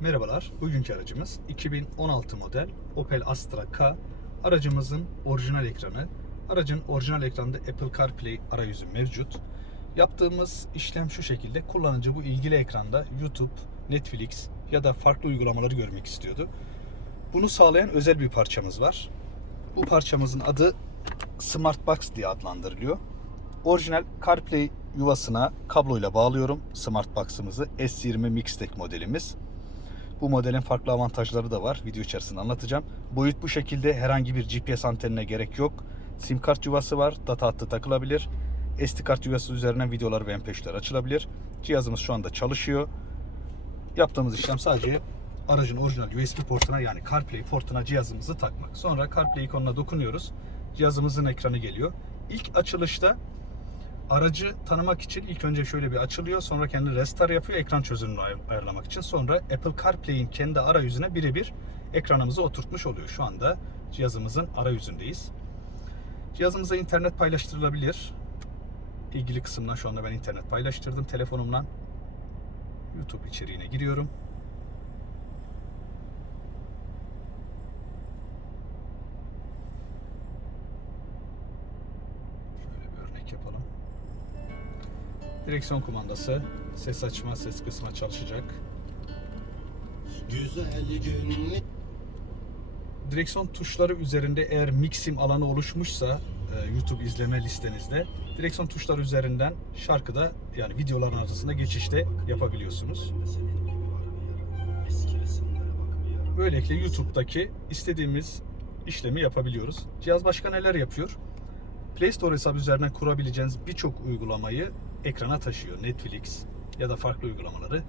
Merhabalar. Bugünkü aracımız 2016 model Opel Astra K. Aracımızın orijinal ekranı. Aracın orijinal ekranda Apple CarPlay arayüzü mevcut. Yaptığımız işlem şu şekilde. Kullanıcı bu ilgili ekranda YouTube, Netflix ya da farklı uygulamaları görmek istiyordu. Bunu sağlayan özel bir parçamız var. Bu parçamızın adı Smart Box diye adlandırılıyor. Orijinal CarPlay yuvasına kabloyla bağlıyorum Smart Box'ımızı. S20 Mixtec modelimiz. Bu modelin farklı avantajları da var. Video içerisinde anlatacağım. Boyut bu şekilde herhangi bir GPS antenine gerek yok. SIM kart yuvası var. Data hattı takılabilir. SD kart yuvası üzerinden videolar ve MP3'ler açılabilir. Cihazımız şu anda çalışıyor. Yaptığımız işlem sadece aracın orijinal USB portuna yani CarPlay portuna cihazımızı takmak. Sonra CarPlay ikonuna dokunuyoruz. Cihazımızın ekranı geliyor. İlk açılışta aracı tanımak için ilk önce şöyle bir açılıyor. Sonra kendi restart yapıyor ekran çözünürlüğünü ayar- ayarlamak için. Sonra Apple CarPlay'in kendi arayüzüne birebir ekranımızı oturtmuş oluyor. Şu anda cihazımızın arayüzündeyiz. Cihazımıza internet paylaştırılabilir. İlgili kısımdan şu anda ben internet paylaştırdım telefonumdan. YouTube içeriğine giriyorum. Şöyle bir örnek yapalım. Direksiyon kumandası, ses açma, ses kısma çalışacak. Güzel günler Direksiyon tuşları üzerinde eğer mixim alanı oluşmuşsa e, YouTube izleme listenizde direksiyon tuşları üzerinden şarkıda yani videoların arasında geçişte yapabiliyorsunuz. Böylelikle YouTube'daki istediğimiz işlemi yapabiliyoruz. Cihaz başka neler yapıyor? Play Store hesabı üzerinden kurabileceğiniz birçok uygulamayı ekrana taşıyor. Netflix ya da farklı uygulamaları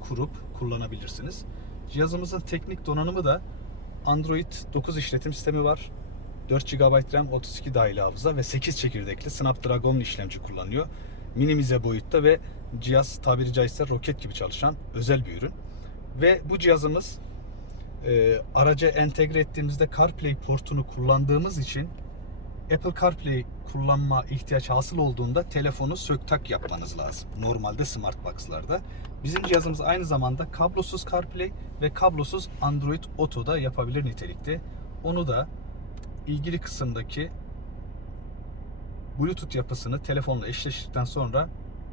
kurup kullanabilirsiniz. Cihazımızın teknik donanımı da Android 9 işletim sistemi var. 4 GB RAM, 32 dahili hafıza ve 8 çekirdekli Snapdragon işlemci kullanıyor. Minimize boyutta ve cihaz tabiri caizse roket gibi çalışan özel bir ürün. Ve bu cihazımız e, araca entegre ettiğimizde CarPlay portunu kullandığımız için Apple CarPlay kullanma ihtiyaç hasıl olduğunda telefonu sök tak yapmanız lazım. Normalde smart box'larda. Bizim cihazımız aynı zamanda kablosuz CarPlay ve kablosuz Android Auto da yapabilir nitelikte. Onu da ilgili kısımdaki Bluetooth yapısını telefonla eşleştirdikten sonra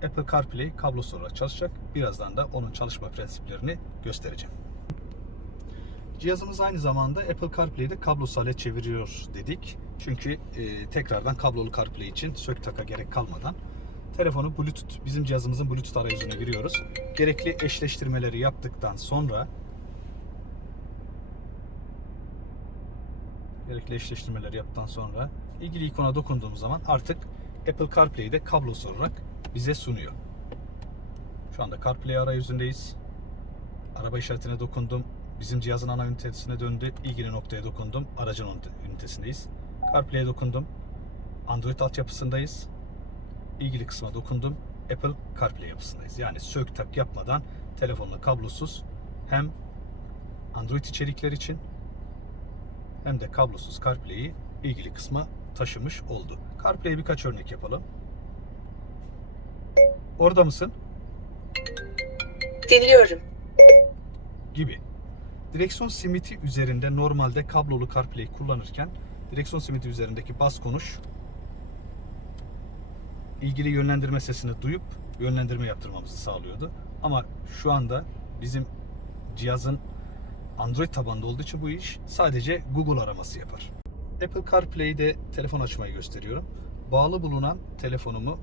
Apple CarPlay kablosuz olarak çalışacak. Birazdan da onun çalışma prensiplerini göstereceğim. Cihazımız aynı zamanda Apple CarPlay'de kablosuz hale çeviriyor dedik. Çünkü e, tekrardan kablolu CarPlay için sök taka gerek kalmadan telefonu Bluetooth bizim cihazımızın Bluetooth arayüzüne giriyoruz. Gerekli eşleştirmeleri yaptıktan sonra gerekli eşleştirmeleri yaptıktan sonra ilgili ikona dokunduğumuz zaman artık Apple CarPlay'i de kablosuz olarak bize sunuyor. Şu anda CarPlay arayüzündeyiz. Araba işaretine dokundum. Bizim cihazın ana ünitesine döndü. İlgili noktaya dokundum. Aracın ünite- ünitesindeyiz. CarPlay'e dokundum. Android altyapısındayız. İlgili kısma dokundum. Apple CarPlay yapısındayız. Yani sök tak yapmadan telefonla kablosuz hem Android içerikler için hem de kablosuz CarPlay'i ilgili kısma taşımış oldu. CarPlay'e birkaç örnek yapalım. Orada mısın? Dinliyorum. gibi. Direksiyon simiti üzerinde normalde kablolu CarPlay kullanırken direksiyon simiti üzerindeki bas konuş ilgili yönlendirme sesini duyup yönlendirme yaptırmamızı sağlıyordu. Ama şu anda bizim cihazın Android tabanlı olduğu için bu iş sadece Google araması yapar. Apple CarPlay'de telefon açmayı gösteriyorum. Bağlı bulunan telefonumu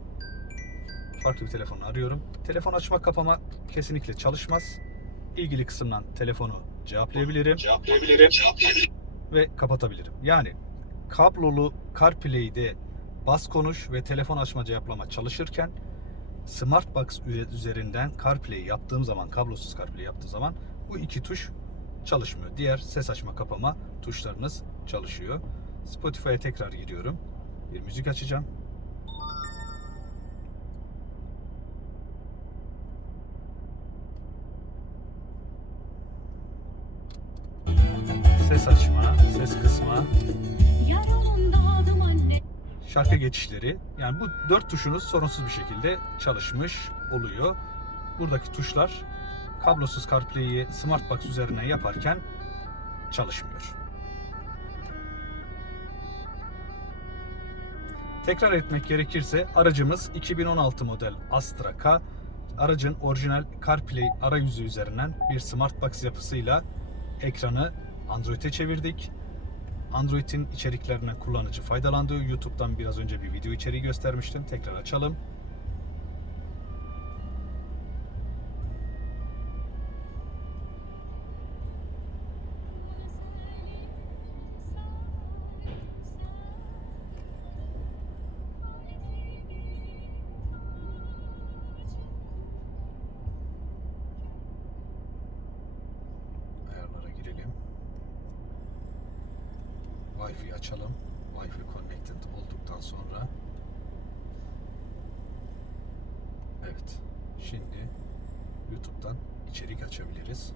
farklı bir telefonla arıyorum. Telefon açma kapama kesinlikle çalışmaz. İlgili kısımdan telefonu cevaplayabilirim Cevaplayabilirim. Cevaplayabilirim. ve kapatabilirim. Yani kablolu CarPlay'de bas konuş ve telefon açma cevaplama çalışırken Smartbox üze- üzerinden CarPlay yaptığım zaman, kablosuz CarPlay yaptığım zaman bu iki tuş çalışmıyor. Diğer ses açma kapama tuşlarınız çalışıyor. Spotify'a tekrar giriyorum. Bir müzik açacağım. Ses açma, ses kısma, şarkı geçişleri. Yani bu dört tuşunuz sorunsuz bir şekilde çalışmış oluyor. Buradaki tuşlar kablosuz CarPlay'i Smartbox üzerinden yaparken çalışmıyor. Tekrar etmek gerekirse aracımız 2016 model Astra K. Aracın orijinal CarPlay arayüzü üzerinden bir Smartbox yapısıyla ekranı Android'e çevirdik. Android'in içeriklerinden kullanıcı faydalandığı YouTube'dan biraz önce bir video içeriği göstermiştim. Tekrar açalım. Wi-Fi açalım. Wi-Fi connected olduktan sonra Evet. Şimdi YouTube'dan içerik açabiliriz.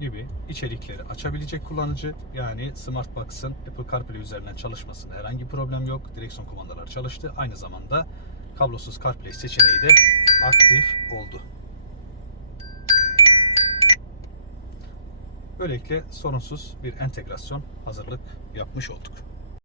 gibi içerikleri açabilecek kullanıcı. Yani Smartbox'ın Apple CarPlay üzerinden çalışmasında herhangi problem yok. Direksiyon kumandaları çalıştı. Aynı zamanda kablosuz CarPlay seçeneği de aktif oldu. Böylelikle sorunsuz bir entegrasyon hazırlık yapmış olduk.